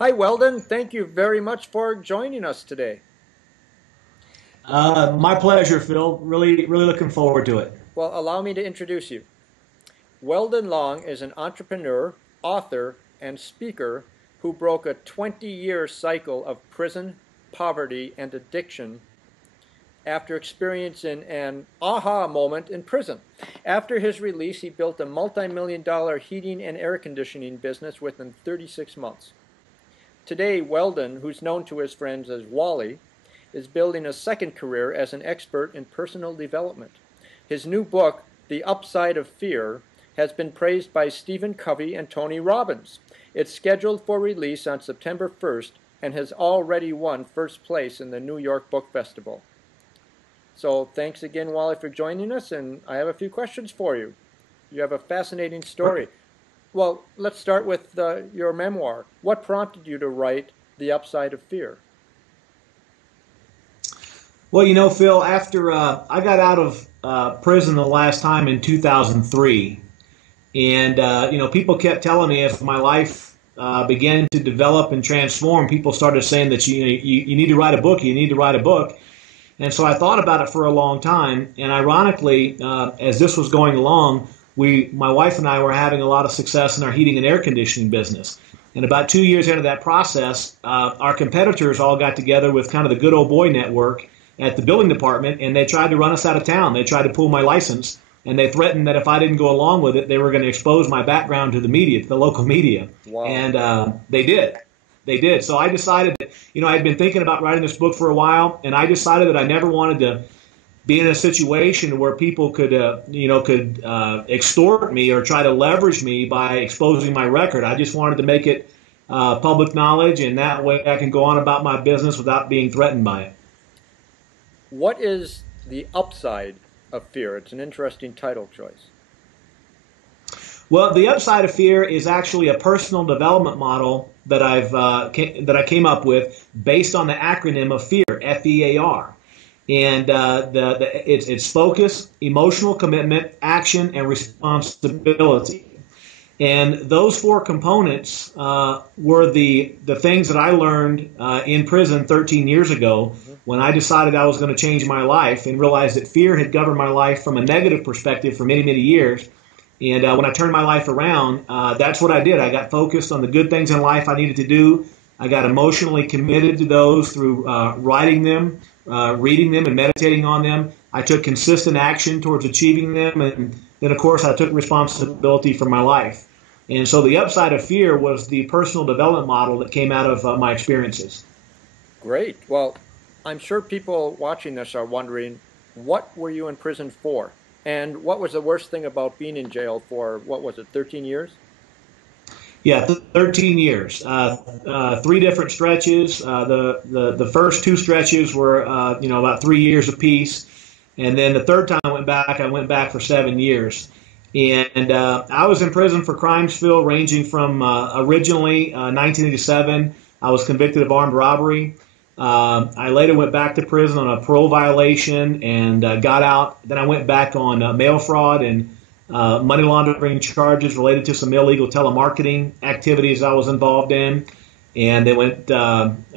Hi, Weldon. Thank you very much for joining us today. My pleasure, Phil. Really looking forward to it. Well, allow me to introduce you. Weldon Long is an entrepreneur, author, and speaker who broke a 20-year cycle of prison, poverty, and addiction after experiencing an aha moment in prison. After his release, he built a multi-million-dollar heating and air conditioning business within 36 months. Today, Weldon, who's known to his friends as Wally, is building a second career as an expert in personal development. His new book, The Upside of Fear, has been praised by Stephen Covey and Tony Robbins. It's scheduled for release on September 1st and has already won first place in the New York Book Festival. So thanks again, Wally, for joining us, and I have a few questions for you. You have a fascinating story. Well, let's start with your memoir. What prompted you to write The Upside of Fear? Well, Phil, after I got out of prison the last time in 2003, and people kept telling me as my life began to develop and transform, people started saying that you need to write a book, you need to write a book. And so I thought about it for a long time, and ironically, as this was going along, my wife and I were having a lot of success in our heating and air conditioning business. And about 2 years into that process, our competitors all got together with kind of the good old boy network at the building department, and they tried to run us out of town. They tried to pull my license, and they threatened that if I didn't go along with it, they were going to expose my background to the media, to the local media. Wow. And they did. They did. So I decided that, I'd been thinking about writing this book for a while, and I decided that I never wanted to be in a situation where people could extort me or try to leverage me by exposing my record. I just wanted to make it public knowledge, and that way I can go on about my business without being threatened by it. What is the upside of fear? It's an interesting title choice. Well, the upside of fear is actually a personal development model that I came up with based on the acronym of FEAR, F-E-A-R. And it's focus, emotional commitment, action, and responsibility. And those four components were the things that I learned in prison 13 years ago when I decided I was going to change my life and realized that fear had governed my life from a negative perspective for many, many years. And when I turned my life around, that's what I did. I got focused on the good things in life I needed to do. I got emotionally committed to those through writing them, reading them, and meditating on them. I took consistent action towards achieving them. And then, of course, I took responsibility for my life. And so the upside of fear was the personal development model that came out of my experiences. Great. Well, I'm sure people watching this are wondering, what were you in prison for? And what was the worst thing about being in jail for, 13 years? Yeah, 13 years. 3 different stretches. The first 2 stretches were, about 3 years apiece. And then the third time I went back for 7 years. And I was in prison for crimes, Phil, ranging from originally 1987, I was convicted of armed robbery. I later went back to prison on a parole violation and got out. Then I went back on mail fraud and money laundering charges related to some illegal telemarketing activities I was involved in. And they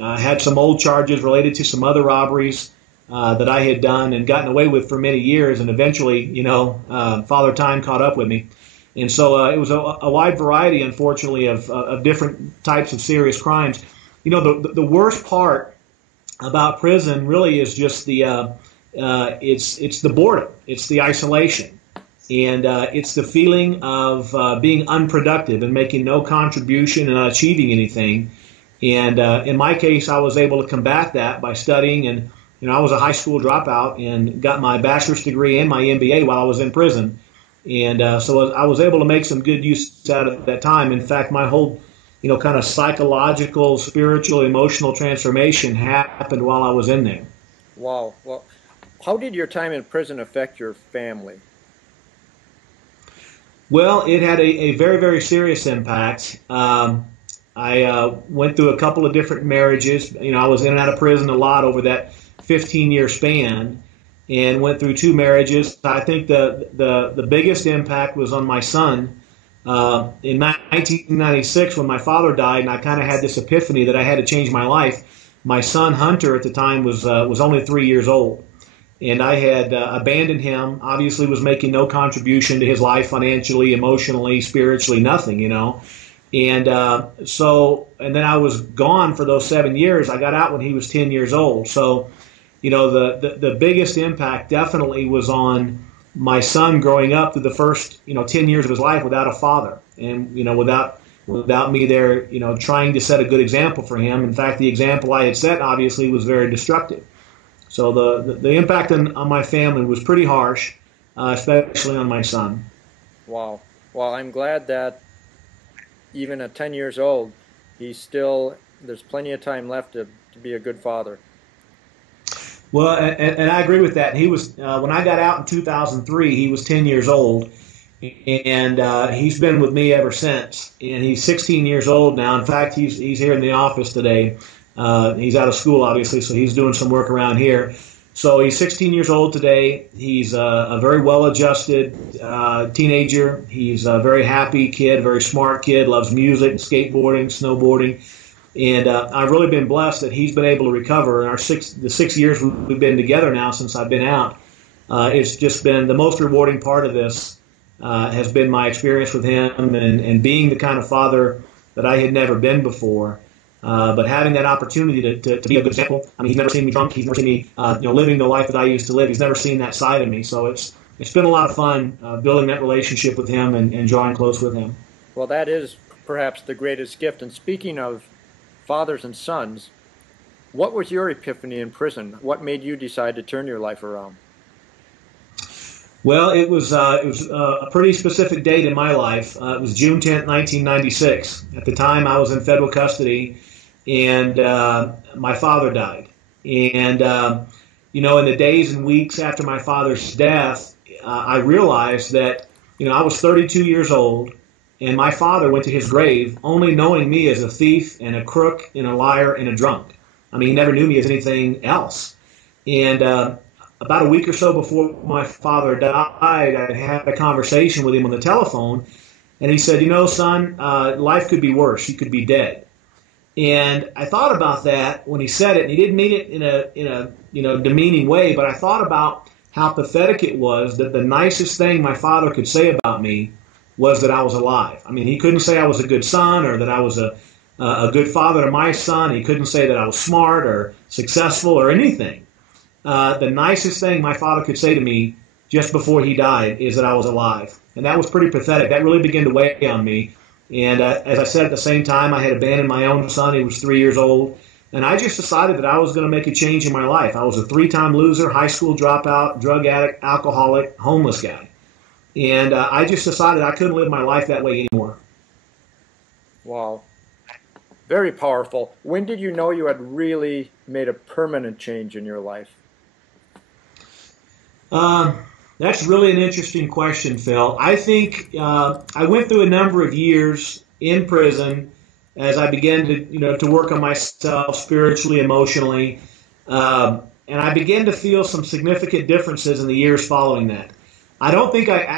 had some old charges related to some other robberies that I had done and gotten away with for many years. And eventually, Father Time caught up with me. And so it was a wide variety, unfortunately, of different types of serious crimes. The worst part about prison really is just it's the boredom, it's the isolation, and it's the feeling of being unproductive and making no contribution and not achieving anything. And in my case, I was able to combat that by studying, and I was a high school dropout and got my bachelor's degree and my MBA while I was in prison, and so I was able to make some good use out of that time. In fact, my whole kind of psychological, spiritual, emotional transformation happened while I was in there. Wow. Well, how did your time in prison affect your family? Well, it had a very, very serious impact. I went through a couple of different marriages. I was in and out of prison a lot over that 15-year span and went through 2 marriages. I think the biggest impact was on my son. In 1996, when my father died, and I kind of had this epiphany that I had to change my life, my son Hunter at the time was only 3 years old. And I had abandoned him, obviously was making no contribution to his life financially, emotionally, spiritually, nothing, you know. And and then I was gone for those 7 years. I got out when he was 10 years old. So, you know, the biggest impact definitely was on my son growing up through the first, 10 years of his life without a father and, without me there, trying to set a good example for him. In fact, the example I had set obviously was very destructive. So the impact on my family was pretty harsh, especially on my son. Wow. Well, I'm glad that even at 10 years old, there's plenty of time left to be a good father. Well, and I agree with that. He was when I got out in 2003, he was 10 years old, and he's been with me ever since. And he's 16 years old now. In fact, he's here in the office today. He's out of school, obviously, so he's doing some work around here. So he's 16 years old today. He's a very well-adjusted teenager. He's a very happy kid, very smart kid, loves music, skateboarding, snowboarding. And I've really been blessed that he's been able to recover. In the 6 years we've been together now since I've been out, it's just been the most rewarding part of this has been my experience with him and being the kind of father that I had never been before. But having that opportunity to be a good example. I mean, he's never seen me drunk. He's never seen me, living the life that I used to live. He's never seen that side of me. So it's been a lot of fun building that relationship with him and drawing close with him. Well, that is perhaps the greatest gift. And speaking of fathers and sons, what was your epiphany in prison? What made you decide to turn your life around? Well, it was a pretty specific date in my life. It was June 10th, 1996. At the time, I was in federal custody, and my father died. And, in the days and weeks after my father's death, I realized that, I was 32 years old, and my father went to his grave only knowing me as a thief and a crook and a liar and a drunk. I mean, he never knew me as anything else. And about a week or so before my father died, I had a conversation with him on the telephone, and he said, son, life could be worse. You could be dead. And I thought about that when he said it, and he didn't mean it in a demeaning way, but I thought about how pathetic it was that the nicest thing my father could say about me was that I was alive. I mean, he couldn't say I was a good son or that I was a good father to my son. He couldn't say that I was smart or successful or anything. The nicest thing my father could say to me just before he died is that I was alive. And that was pretty pathetic. That really began to weigh on me. And as I said, at the same time, I had abandoned my own son. He was 3 years old. And I just decided that I was going to make a change in my life. I was a 3-time loser, high school dropout, drug addict, alcoholic, homeless guy. And I just decided I couldn't live my life that way anymore. Wow. Very powerful. When did you know you had really made a permanent change in your life? That's really an interesting question, Phil. I think I went through a number of years in prison as I began to work on myself spiritually, emotionally, and I began to feel some significant differences in the years following that. I don't think I